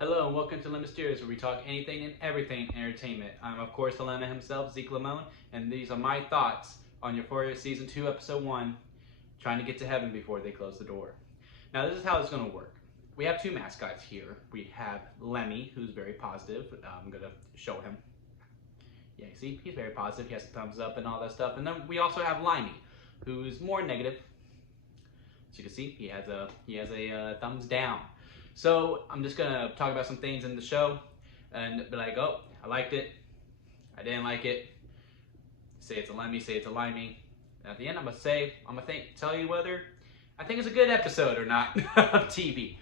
Hello and welcome to Lemmy where we talk anything and everything entertainment. I'm of course the Lemmy himself, Zeke Limon, and these are my thoughts on Euphoria Season 2, Episode 1, Trying to Get to Heaven Before They Close the Door. Now this is how it's going to work. We have two mascots here. We have Lemmy, who's very positive. I'm going to show him. Yeah, you see, he's very positive. He has a thumbs up and all that stuff. And then we also have Limey, who's more negative. As you can see, he has a thumbs down. So I'm just gonna talk about some things in the show and be like, oh, I liked it, I didn't like it. Say it's a Lemmy, say it's a Limey. At the end, I'm gonna tell you whether I think it's a good episode or not of TV.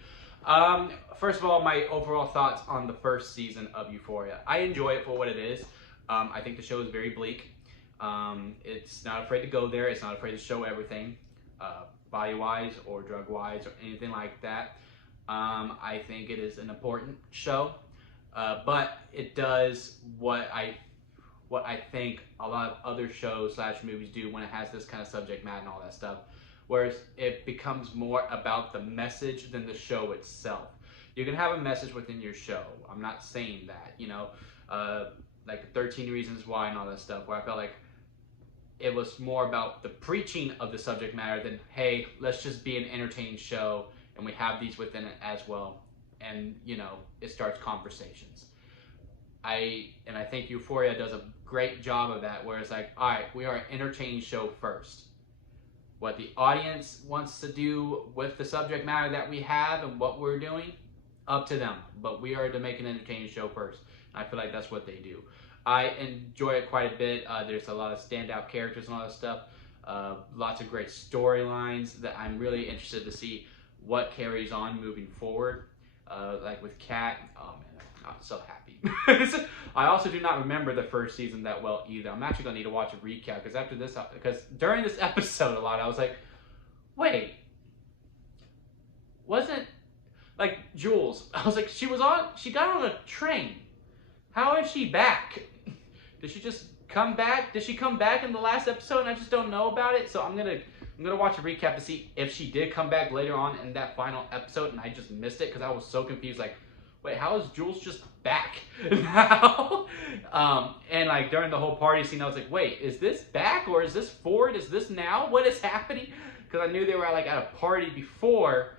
First of all, my overall thoughts on the first season of Euphoria. I enjoy it for what it is. I think the show is very bleak. It's not afraid to go there. It's not afraid to show everything, body-wise or drug-wise or anything like that. I think it is an important show, but it does what I think a lot of other shows / movies do when it has this kind of subject matter and all that stuff, whereas it becomes more about the message than the show itself. You can have a message within your show. I'm not saying that, like 13 Reasons Why and all that stuff, where I felt like it was more about the preaching of the subject matter than, hey, let's just be an entertaining show and we have these within it as well, and it starts conversations. I think Euphoria does a great job of that, where it's like, all right, we are an entertaining show first. What the audience wants to do with the subject matter that we have and what we're doing, up to them. But we are to make an entertaining show first. And I feel like that's what they do. I enjoy it quite a bit. There's a lot of standout characters and all that stuff. Lots of great storylines that I'm really interested to see what carries on moving forward. Like with Kat, oh man, I'm so happy. I also do not remember the first season that well either. I'm actually gonna need to watch a recap because during this episode a lot I was like, wait, wasn't like Jules? I was like, she got on a train. How is she back? Did she just come back? Did she come back in the last episode and I just don't know about it? So I'm gonna watch a recap to see if she did come back later on in that final episode and I just missed it because I was so confused. Like, wait, how is Jules just back now? And like during the whole party scene, I was like, wait, is this back or is this forward? Is this now? What is happening? Because I knew they were like at a party before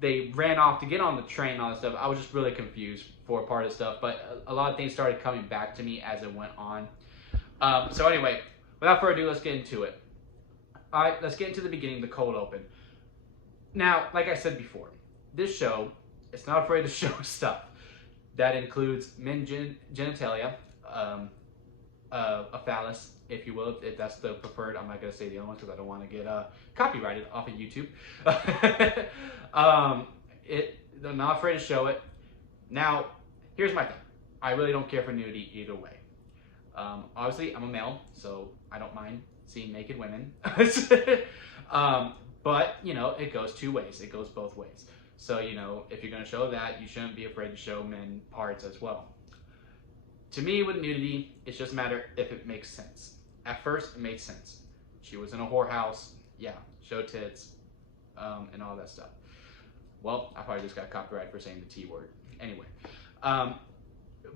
they ran off to get on the train and all that stuff. I was just really confused for a part of stuff, but a lot of things started coming back to me as it went on. So anyway, without further ado, let's get into it. All right, let's get into the beginning, the cold open. Now, like I said before, this show, it's not afraid to show stuff. That includes men genitalia, a phallus, if you will, if that's the preferred. I'm not going to say the other one because I don't want to get copyrighted off of YouTube. They're not afraid to show it. Now, here's my thing. I really don't care for nudity either way. Obviously, I'm a male, so I don't mind seeing naked women. But, it goes two ways. It goes both ways. So, if you're going to show that, you shouldn't be afraid to show men parts as well. To me, with nudity, it's just a matter if it makes sense. At first, it made sense. She was in a whorehouse. Yeah, show tits, and all that stuff. Well, I probably just got copyrighted for saying the T word. Anyway.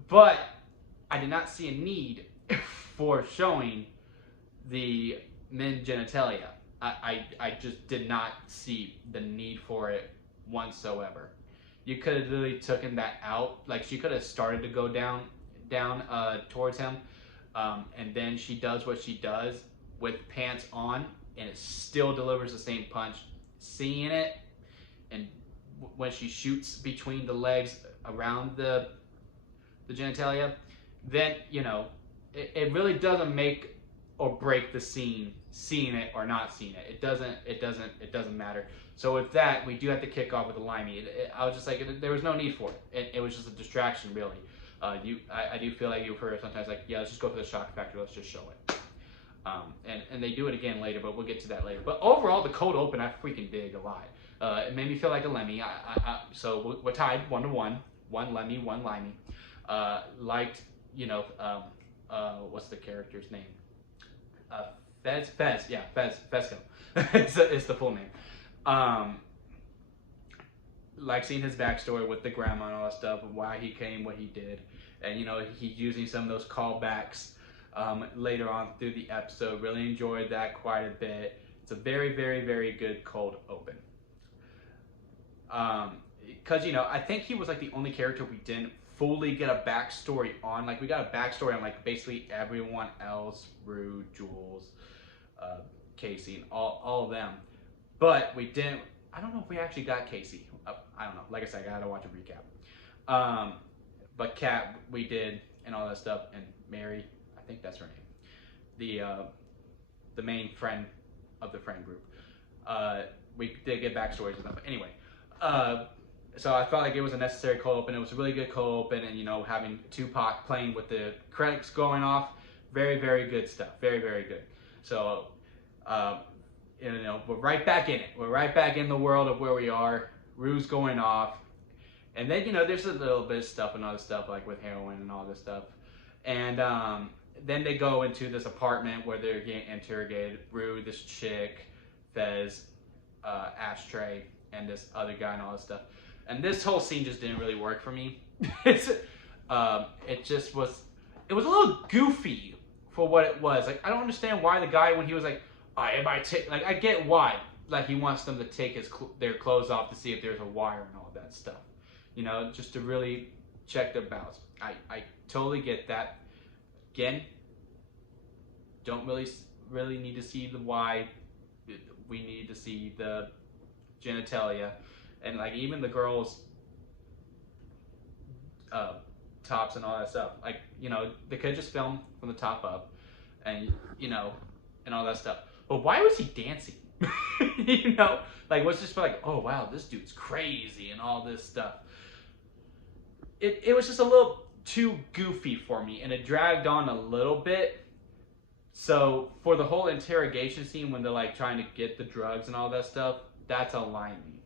But I did not see a need for showing the men genitalia. I just did not see the need for it whatsoever. You could have literally taken that out. Like, she could have started to go down towards him, and then she does what she does with pants on, and it still delivers the same punch. Seeing it, and when she shoots between the legs around the genitalia, then it really doesn't make or break the scene, seeing it or not seeing it. It doesn't matter. So with that, we do have to kick off with the Limey. I was just like, there was no need for it. It was just a distraction, really. I do feel like you've heard sometimes like, yeah, let's just go for the shock factor. Let's just show it. And they do it again later, but we'll get to that later. But overall, the cold open, I freaking dig a lot. It made me feel like a Lemmy. So we're tied 1-1. One Lemmy, one Limey. Liked, what's the character's name? Fezco. It's the full name. like seeing his backstory with the grandma and all that stuff, of why he came, what he did, and he's using some of those callbacks later on through the episode. Really enjoyed that quite a bit. It's a very, very, very good cold open. Because I think he was like the only character we didn't fully get a backstory on. Like, we got a backstory on like basically everyone else, Rue, Jules, Casey, and all of them. But we didn't. I don't know if we actually got Casey. I don't know. Like I said, I gotta watch a recap. But Kat, we did, and all that stuff, and Mary, I think that's her name. The main friend of the friend group. We did get backstories and stuff. But anyway, so I felt like it was a necessary cold open. It was a really good cold open, and having Tupac playing with the credits going off, very, very good stuff. Very, very good. So, we're right back in it. We're right back in the world of where we are. Rue's going off. And then, there's a little bit of stuff and other stuff, like with heroin and all this stuff. And then they go into this apartment where they're getting interrogated. Rue, this chick, Fez, Ashtray, and this other guy and all this stuff. And this whole scene just didn't really work for me. It just was, it was a little goofy for what it was. Like, I don't understand why the guy, when he was like, I get why. Like, he wants them to take their clothes off to see if there's a wire and all that stuff. Just to really check their bowels. I totally get that. Again, don't really need to see the why. We need to see the genitalia. And like even the girls' tops and all that stuff. Like, they could just film from the top up and and all that stuff. But why was he dancing? Like, was just like, oh wow, this dude's crazy and all this stuff. It was just a little too goofy for me, and it dragged on a little bit. So for the whole interrogation scene when they're like trying to get the drugs and all that stuff, that's a Limey.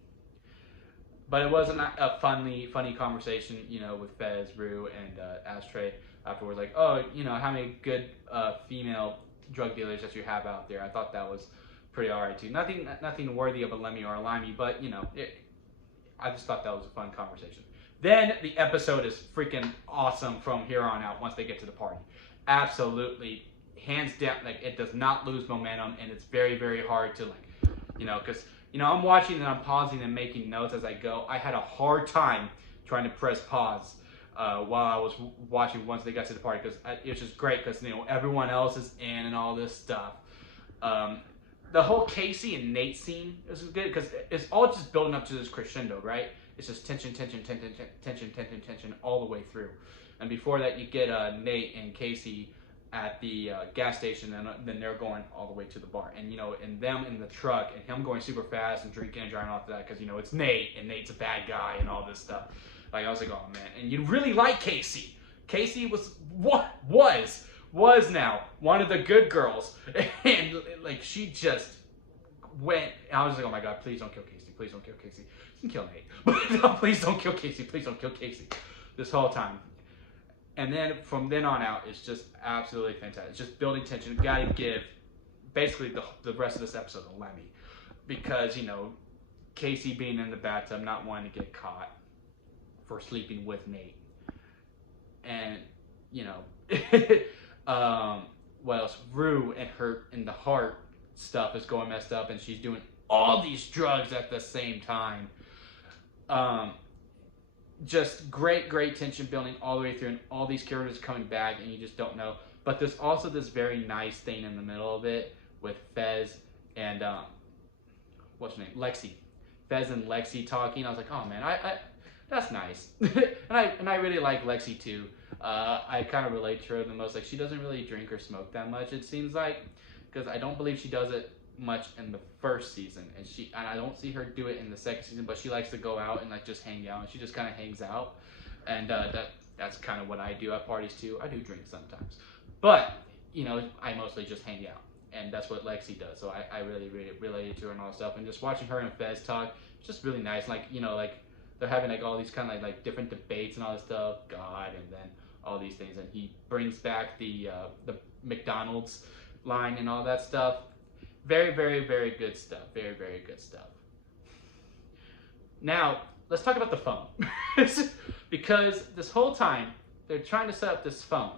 But it wasn't a funny conversation, with Fez, Rue, and Ashtray afterwards. Like, oh, how many good female drug dealers that you have out there. I thought that was pretty alright too. Nothing worthy of a Lemmy or a Limey, but I just thought that was a fun conversation. Then the episode is freaking awesome from here on out once they get to the party. Absolutely, hands down, like, it does not lose momentum, and it's very, very hard to, like, because, I'm watching and I'm pausing and making notes as I go. I had a hard time trying to press pause while I was watching once they got to the party, because it was just great because, everyone else is in and all this stuff. The whole Casey and Nate scene is good because it's all just building up to this crescendo, right? It's just tension all the way through. And before that, you get Nate and Casey at the gas station, and then they're going all the way to the bar. And, and them in the truck, and him going super fast and drinking and driving off that, because, it's Nate, and Nate's a bad guy and all this stuff. Like, I was like, oh, man. And you really like Casey. Casey was now one of the good girls. And, like, she just went, I was like, oh, my God, please don't kill Casey. Please don't kill Casey. You can kill Nate. But no, please don't kill Casey. Please don't kill Casey. This whole time. And then from then on out, it's just absolutely fantastic. It's just building tension. Got to give basically the rest of this episode to Lemmy. Because, Casey being in the bathtub, not wanting to get caught for sleeping with Nate. And, what else? Rue and the heart stuff is going messed up, and she's doing all these drugs at the same time. Just great tension building all the way through, and all these characters coming back, and you just don't know. But there's also this very nice thing in the middle of it with Fez and what's her name, Lexi. Fez and Lexi talking. I was like, oh man, I that's nice. and I really like Lexi too. I kind of relate to her the most. Like, she doesn't really drink or smoke that much, it seems like, because I don't believe she does it much in the first season, and I don't see her do it in the second season, but she likes to go out and like just hang out, and she just kind of hangs out, and that's kind of what I do at parties too. I do drink sometimes, but I mostly just hang out, and that's what Lexi does. So I really related to her and all that stuff, and just watching her and Fez talk, it's just really nice. Like, like they're having like all these kind of like different debates and all this stuff, God, and then all these things, and he brings back the McDonald's line and all that stuff. Very, very, very good stuff. Very, very good stuff. Now, let's talk about the phone. Because this whole time, they're trying to set up this phone.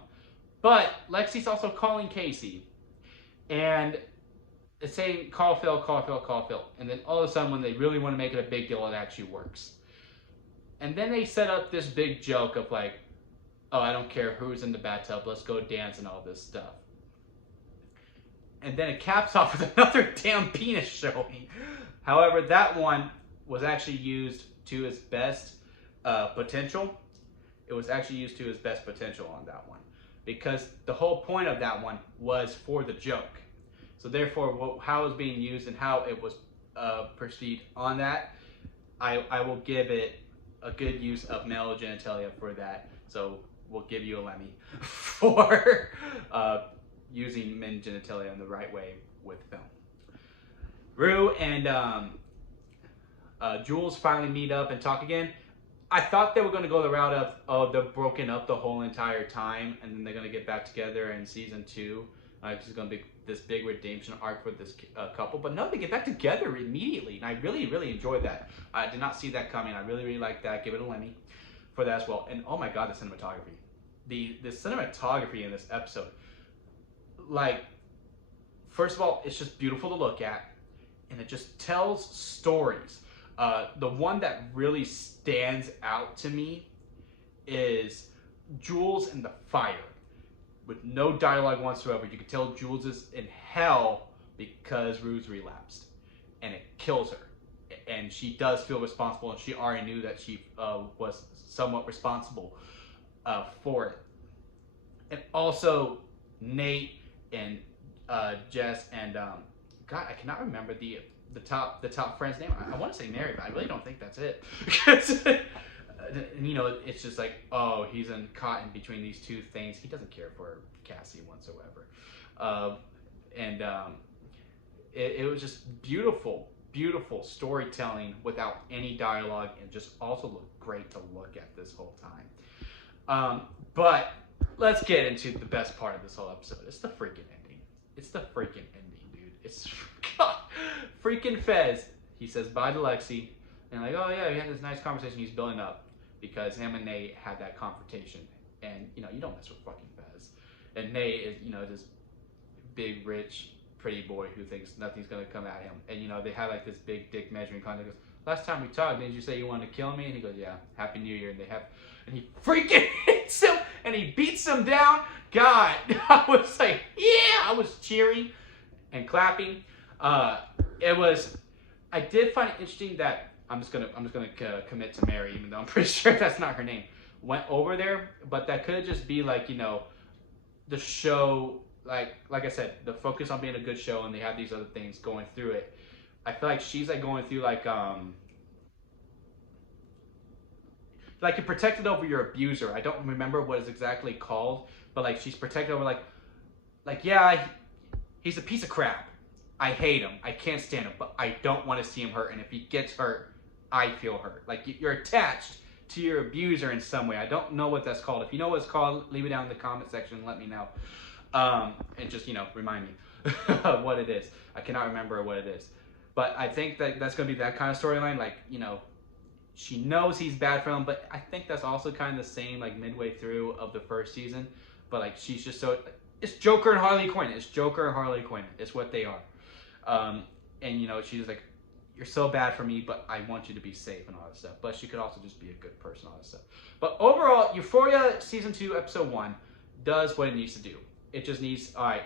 But Lexi's also calling Casey. And it's saying, call Phil, call Phil, call Phil. And then all of a sudden, when they really want to make it a big deal, it actually works. And then they set up this big joke of like, oh, I don't care who's in the bathtub, let's go dance and all this stuff. And then it caps off with another damn penis showing. However, that one was actually used to its best potential. It was actually used to its best potential on that one. Because the whole point of that one was for the joke. So therefore, how it was being used and how it was perceived on that, I will give it a good use of male genitalia for that. So we'll give you a Lemmy for using men genitalia in the right way with film. Rue and Jules finally meet up and talk again. I thought they were going to go the route of, oh, they're broken up the whole entire time, and then they're going to get back together in season 2. It's going to be this big redemption arc for this couple. But no, they get back together immediately, and I really, really enjoyed that. I did not see that coming. I really, really liked that. Give it a Lemmy for that as well. And oh my God, the cinematography. The cinematography in this episode, like, first of all, it's just beautiful to look at, and it just tells stories. The one that really stands out to me is Jules and the fire. With no dialogue whatsoever. You can tell Jules is in hell because Rue's relapsed. And it kills her. And she does feel responsible, and she already knew that she was somewhat responsible for it. And also Nate and Jess and God, I cannot remember the top friend's name. I want to say Mary, but I really don't think that's it. And, you know, it's just like, oh, he's caught in between these two things. He doesn't care for Cassie whatsoever. It was just beautiful, beautiful storytelling without any dialogue, and just also looked great to look at this whole time. But let's get into the best part of this whole episode. It's the freaking ending. It's the freaking ending, dude. It's God, freaking Fez. He says bye to Lexi, and like, oh yeah, we had this nice conversation he's building up. Because him and Nate had that confrontation, and you know, you don't mess with fucking Fez. And Nate is, you know, this big, rich, pretty boy who thinks nothing's gonna come at him. And you know, they had like this big dick measuring contest. He goes, last time we talked, didn't you say you wanted to kill me? And he goes, yeah, Happy New Year. And he freaking hits him, and he beats him down. God, I was like, yeah, I was cheering and clapping. I did find it interesting that. I'm just gonna commit to Mary, even though I'm pretty sure that's not her name. Went over there, but that could just be like, you know, the show, like I said, the focus on being a good show, and they have these other things going through it. I feel like she's like going through like you're protected over your abuser. I don't remember what it's exactly called, but like she's protected over like yeah, he's a piece of crap. I hate him. I can't stand him, but I don't want to see him hurt. And if he gets hurt, I feel hurt. Like you're attached to your abuser in some way. I don't know what that's called. If you know what it's called, leave it down in the comment section and let me know. And just, you know, remind me what it is. I cannot remember what it is. But I think that that's going to be that kind of storyline. Like, you know, she knows he's bad for him, but I think that's also kind of the same, like, midway through of the first season. But, like, she's just so... It's Joker and Harley Quinn. It's Joker and Harley Quinn. It's what they are. And, you know, she's like, you're so bad for me, but I want you to be safe and all that stuff. But she could also just be a good person, all that stuff. But overall, Euphoria Season 2, Episode 1 does what it needs to do. It just needs, all right,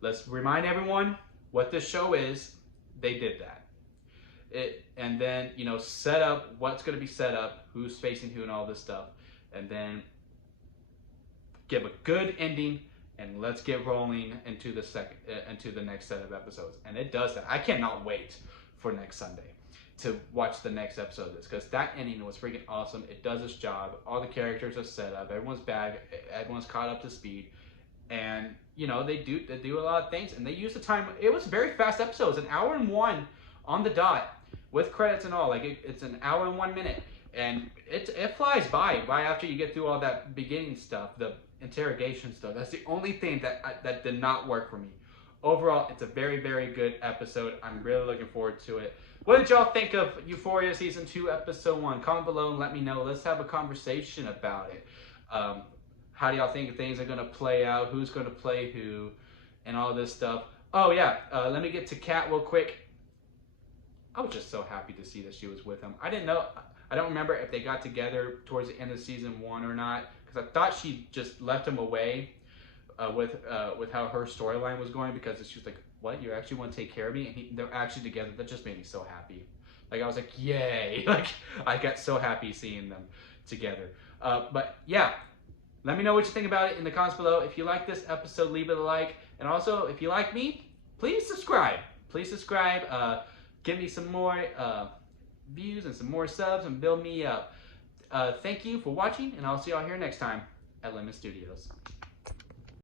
let's remind everyone what this show is. They did that. And then, you know, set up what's going to be set up, who's facing who and all this stuff. And then give a good ending, and let's get rolling into the next set of episodes. And it does that. I cannot wait for next Sunday to watch the next episode of this, because that ending was freaking awesome. It does its job. All the characters are set up. Everyone's back. Everyone's caught up to speed. And, you know, they do a lot of things, and they use the time. It was very fast episodes, an hour and 1 on the dot with credits and all. Like it's an hour and 1 minute, and it flies by right after you get through all that beginning stuff, the interrogation stuff. That's the only thing that did not work for me. Overall, it's a very, very good episode. I'm really looking forward to it. What did y'all think of Euphoria Season 2, Episode 1? Comment below and let me know. Let's have a conversation about it. How do y'all think things are going to play out? Who's going to play who? And all this stuff. Oh, yeah. Let me get to Kat real quick. I was just so happy to see that she was with him. I didn't know. I don't remember if they got together towards the end of Season 1 or not. Because I thought she just left him away with how her storyline was going. Because she was like, what? You actually want to take care of me? And they're actually together. That just made me so happy. Like, I was like, yay. Like, I got so happy seeing them together. But, yeah. Let me know what you think about it in the comments below. If you like this episode, leave it a like. And also, if you like me, please subscribe. Please subscribe. Give me some more views and some more subs and build me up. Thank you for watching, and I'll see y'all here next time at Lemon Studios.